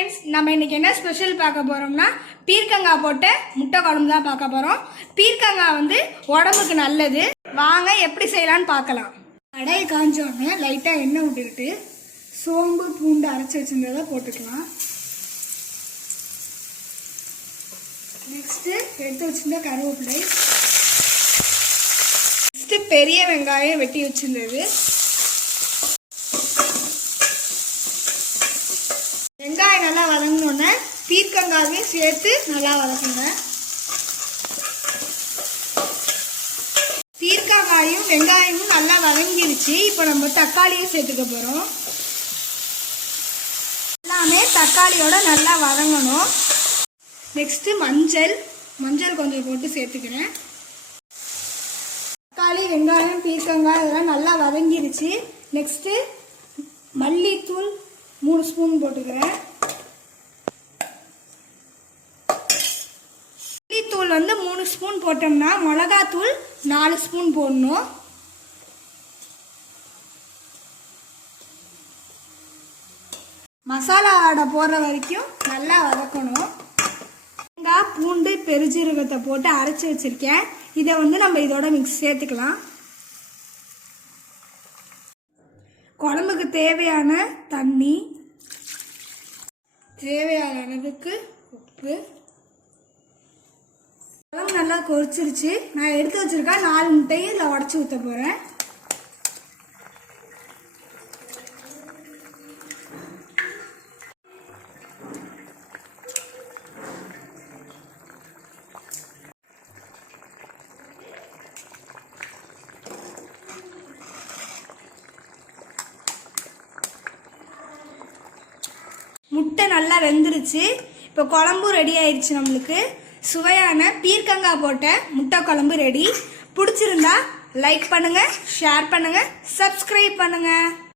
Friends நம்ம இன்னைக்கு என்ன ஸ்பெஷல் பார்க்க போறோம்னா பீர்க்கங்காய் போட்ட முட்டை குழம்பு தான் பார்க்க போறோம். பீர்க்கங்காய் வந்து உடம்புக்கு நல்லது. வாங்க எப்படி செய்யலாம்னு பார்க்கலாம். கடாய் காஞ்சோடனே லைட்டா எண்ணெய் விட்டுக்கிட்டு சோம்பு பூண்டு அரைச்சி வச்சிருந்ததை போட்டுக்கலாம். நெக்ஸ்ட் எடுத்து வச்சிருந்த கருவேப்பிலை, நெக்ஸ்ட் பெரிய வெங்காயம் வெட்டி வச்சிருந்தது, வெங்காயம் நல்லா வதங்கினோடனே பீர்க்கங்காயும் சேர்த்து நல்லா வதக்குங்க. பீர்க்கங்காயும் வெங்காயமும் நல்லா வதங்கிருச்சு. இப்போ நம்ம தக்காளியும் சேர்த்துக்க போகிறோம். எல்லாமே தக்காளியோட நல்லா வதங்கணும். நெக்ஸ்ட்டு மஞ்சள் கொஞ்சம் போட்டு சேர்த்துக்கிறேன். தக்காளி வெங்காயம் பீர்க்கங்காய் இதெல்லாம் நல்லா வதங்கிருச்சு. நெக்ஸ்ட்டு மல்லித்தூள் 3 ஸ்பூன் போட்டுக்கிறேன். மல்லித்தூள் வந்து 3 ஸ்பூன் போட்டோம்னா மிளகாத்தூள் 4 ஸ்பூன் போடணும். மசாலா ஆடை போடுற வரைக்கும் நல்லா வதக்கணும். தேங்காய் பூண்டு பெருஜீரகத்தை போட்டு அரைச்சி வச்சிருக்கேன். இதை வந்து நம்ம இதோட மிக்ஸ் சேர்த்துக்கலாம். குழம்புக்கு தேவையான தண்ணி, தேவையான அளவுக்கு உப்பு. குழம்பு நல்லா கொதிச்சிருச்சு. நான் எடுத்து வச்சிருக்கேன் 4 முட்டையும் இதில் உடச்சி ஊற்ற போகிறேன். முட்டை நல்லா வெந்துருச்சு. இப்போ குழம்பும் ரெடி ஆயிடுச்சு. நம்மளுக்கு சுவையான பீர்க்கங்காய் போட்ட முட்டை குழம்பு ரெடி. பிடிச்சிருந்தா லைக் பண்ணுங்க, ஷேர் பண்ணுங்க, சப்ஸ்கிரைப் பண்ணுங்க.